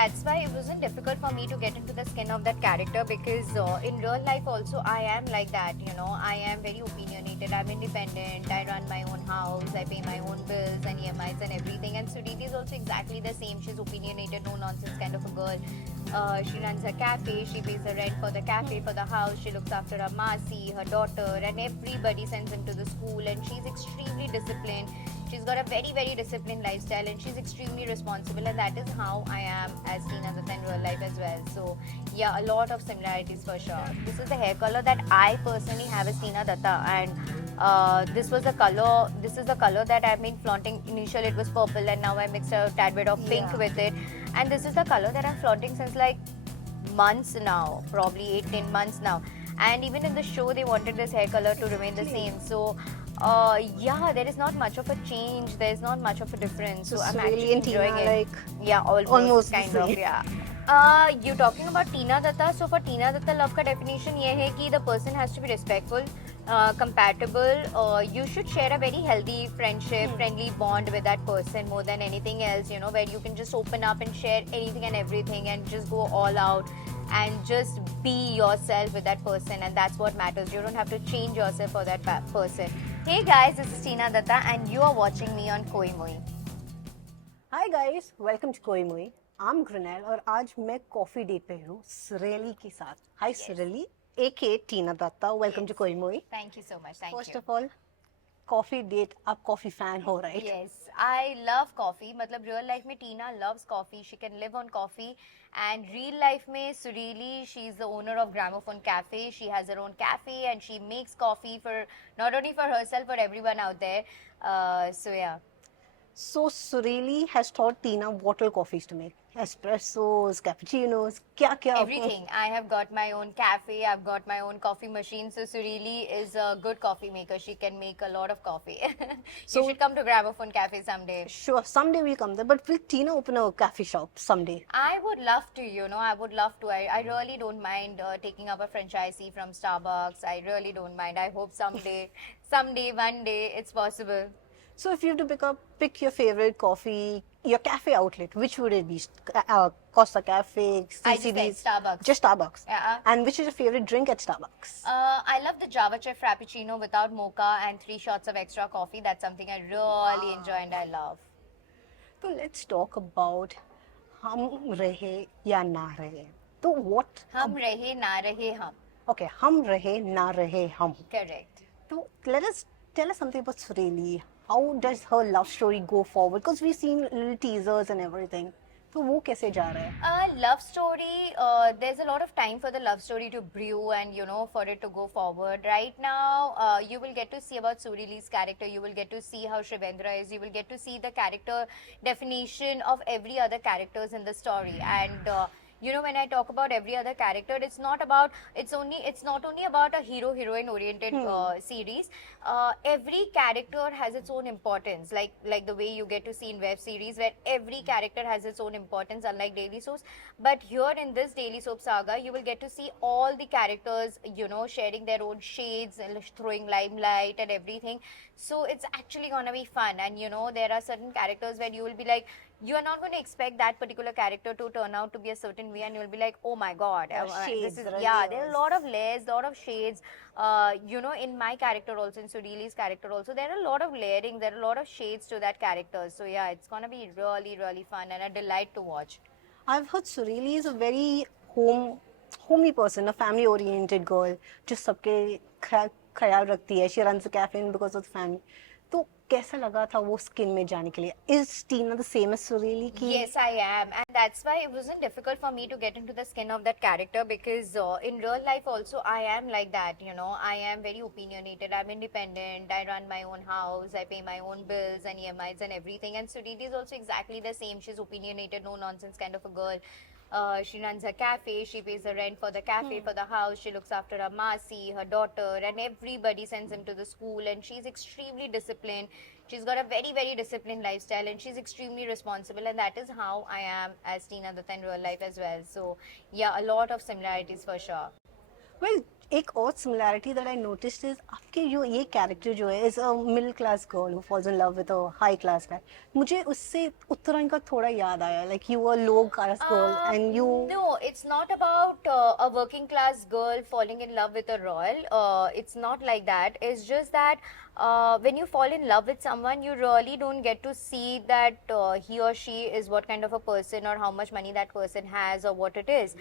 that's why it wasn't difficult for me to get into the skin of that character, because in real life also I am like that, you know. I am very opinionated, I'm independent, I run my own house, I pay my own bills and EMIs and everything. And Surili is also exactly the same. She's opinionated, no nonsense kind of a girl. She runs a cafe, she pays the rent for the cafe, for the house, she looks after her masi, her daughter, and everybody sends him to the school, and she's extremely disciplined. She's got a very, very disciplined lifestyle, and she's extremely responsible, and that is how I am as Tina Datta in real life as well. So yeah, a lot of similarities for sure. This is the hair color that I personally have as Tina Datta, and this was the color. This is the color that I've been flaunting. Initially it was purple, and now I mixed a tad bit of pink with it, and this is the color that I'm flaunting since like months now, probably 8-10 months now. And even in the show they wanted this hair color to remain the same. So yeah, there is not much of a change, there is not much of a difference. So I'm actually enjoying it. Like, yeah, almost kind of, yeah. You talking about Tina Datta? So for Tina Datta, love का definition ये है कि the person has to be respectful, compatible. You should share a very healthy friendship, friendly bond with that person more than anything else. You know, where you can just open up and share anything and everything and just go all out and just be yourself with that person, and that's what matters. You don't have to change yourself for that person. Hey guys, this is Tina Datta and you are watching me on Koimoi. Hi guys, welcome to Koimoi. I'm Grenelle और आज मैं coffee date पे हूँ सुरेली के साथ. Hi Surili, aka Tina Datta. Welcome to Koimoi. Thank you so much. Thank First you. of all, coffee date. आप coffee fan हो, right? Yes, I love coffee. मतलब real life में Tina loves coffee. She can live on coffee. And real life में Surili, she's the owner of Gramophone Cafe. She has her own cafe and she makes coffee for not only for herself but everyone out there. So yeah. So Surili has taught Tina what all coffees to make. Espressos, cappuccinos, क्या-क्या. Everything. I have got my own cafe. I've got my own coffee machine. So Surili is a good coffee maker. She can make a lot of coffee. You should come to Gramophone Cafe someday. Sure, someday we'll come there. But will Tina open a cafe shop someday? I would love to, you know, I would love to. I really don't mind taking up a franchisee from Starbucks. I really don't mind. I hope someday, one day, it's possible. So if you have to pick your favorite coffee, your cafe outlet, which would it be? Costa Cafe, CCDs? I just said Starbucks. Just Starbucks. Yeah. And which is your favorite drink at Starbucks? I love the Java Chai Frappuccino without mocha and 3 shots of extra coffee. That's something I really enjoy and I love. So let's talk about hum rahe ya na rahe. So what? Hum rahe na rahe hum. Okay, hum rahe na rahe hum. Correct. So tell us something about Surili. How does her love story go forward? Because we've seen little teasers and everything. So वो कैसे जा रहा है? Love story, there's a lot of time for the love story to brew and, you know, for it to go forward. Right now, you will get to see about Surili's character. You will get to see how Shivendra is. You will get to see the character definition of every other characters in the story. And you know, when I talk about every other character, it's not only about a hero-heroine oriented series. Every character has its own importance, like the way you get to see in web series, where every character has its own importance, unlike daily soaps. But here in this daily soap saga, you will get to see all the characters, you know, sharing their own shades and throwing limelight and everything. So it's actually gonna be fun. And you know, there are certain characters where you will be like, you are not going to expect that particular character to turn out to be a certain way, and you'll be like, oh my god, there are a lot of layers, a lot of shades. You know, in my character also, in Surili's character also, there are a lot of layering, there are a lot of shades to that character. So yeah, it's gonna be really, really fun and a delight to watch. I've heard Surili is a very homey person, a family-oriented girl. Just सबके ख्याल रखती है. She runs a cafe because of the family. तो कैसा लगा था वो skin में जाने के लिए? Is Tina the same as Surili? Yes, I am, and that's why it wasn't difficult for me to get into the skin of that character, because in real life also I am like that, you know. I am very opinionated, I'm independent, I run my own house, I pay my own bills and EMIs and everything. And Surili is also exactly the same. She's opinionated, no nonsense kind of a girl. She runs a cafe, she pays the rent for the cafe, for the house, she looks after her masi, her daughter, and everybody sends him to the school, and she's extremely disciplined. She's got a very, very disciplined lifestyle, and she's extremely responsible, and that is how I am as Tina Datta in real life as well. So yeah, a lot of similarities for sure. Well, एक और similarity that I noticed is आपके जो ये character जो है is a middle class girl who falls in love with a high class guy. मुझे उससे उत्तरायण का थोड़ा याद आया, like you a low class girl and you. No, it's not about a working class girl falling in love with a royal. It's not like that. It's just that when you fall in love with someone, you really don't get to see that he or she is what kind of a person or how much money that person has or what it is.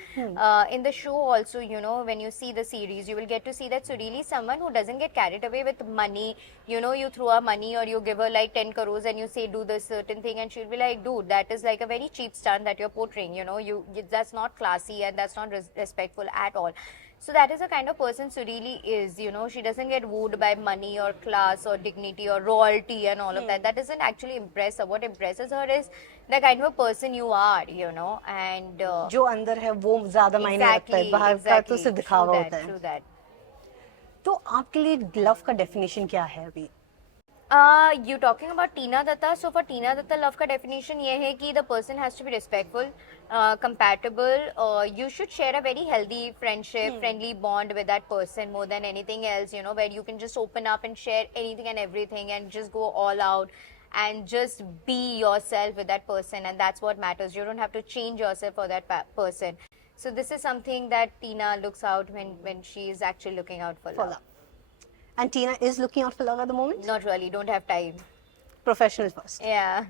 In the show also, you know, when you see the series, you will get to see that Surili is someone who doesn't get carried away with money. You know, you throw her money or you give her like 10 crores and you say do this certain thing and she'll be like, dude, that is like a very cheap stunt that you're portraying. You know, that's not classy and that's not respectful at all. So that is the kind of person Surili is. You know, she doesn't get wooed by money or class or dignity or royalty and all of that. That doesn't actually impress her. What impresses her is the kind of a person you are, you know, and जो अंदर है वो ज्यादा मायने रखता है, बाहर का तो सिर्फ दिखावा होता है. true that. तो आपके लिए लव का डेफिनेशन क्या है अभी? You talking about Tina Datta? So for Tina Datta, love का definition ये है कि the person has to be respectful, compatible. You should share a very healthy friendship, friendly bond with that person more than anything else. You know, where you can just open up and share anything and everything and just go all out and just be yourself with that person, and that's what matters. You don't have to change yourself for that person. So this is something that Tina looks out when she is actually looking out for love. And Tina is looking out for love at the moment? Not really, don't have time. Professional first. Yeah.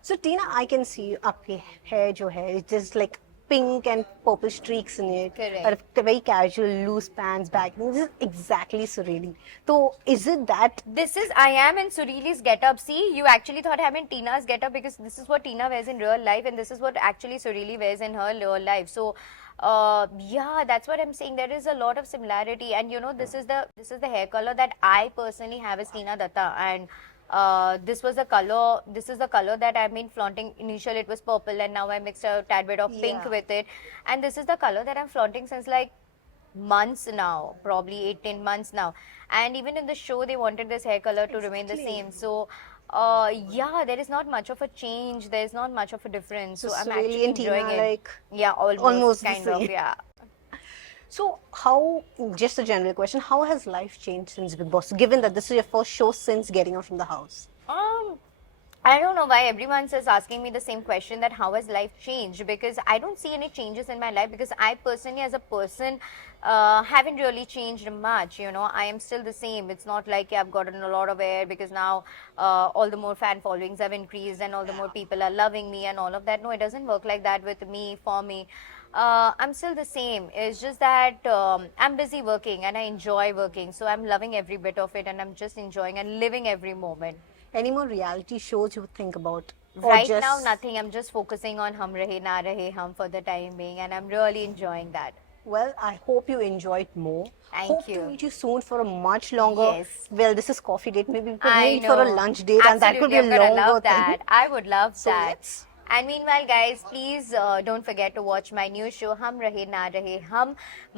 So Tina, I can see आपके hair जो है, it's just like pink and purple streaks in it. Correct. Or very casual, loose pants, bag. This is exactly Surili. So is it that? I am in Surili's getup. See, you actually thought I'm in Tina's getup because this is what Tina wears in real life and this is what actually Surili wears in her real life. So, yeah, that's what I'm saying. There is a lot of similarity, and you know, this is the hair color that I personally have as Tina Datta, and this is the color that I've been flaunting. Initially it was purple and now I mixed a tad bit of pink with it, and this is the color that I'm flaunting since like months now, probably 18 months now. And even in the show they wanted this hair color to remain the same. So yeah, there is not much of a change, there is not much of a difference. So I'm actually enjoying it. Like, yeah, almost kind of, same. yeah. So how, just a general question, how has life changed since Bigg Boss, given that this is your first show since getting out from the house? I don't know why everyone is asking me the same question, that how has life changed, because I don't see any changes in my life, because I personally as a person haven't really changed much. You know, I am still the same. It's not like I've gotten a lot of air because now all the more fan followings have increased and all the more people are loving me and all of that. No, it doesn't work like that with me, for me. I'm still the same. It's just that I'm busy working and I enjoy working. So I'm loving every bit of it and I'm just enjoying and living every moment. Any more reality shows you think about? Right now, nothing. I'm just focusing on Hum Rahe Na Rahe Hum for the time being, and I'm really enjoying that. Well, I hope you enjoy it more. Thank you. Hope to meet you soon for a much longer. Yes. Well, this is coffee date. Maybe we could meet for a lunch date, Absolutely, and that could be a I'm gonna longer love that. thing. I would love So that. let's. And meanwhile, guys, please don't forget to watch my new show, Hum Rahe Na Rahe Hum,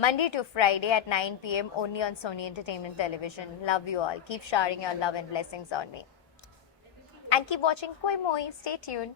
Monday to Friday at 9 p.m. only on Sony Entertainment Television. Love you all. Keep showering your love and blessings on me. And keep watching Koimoi. Stay tuned.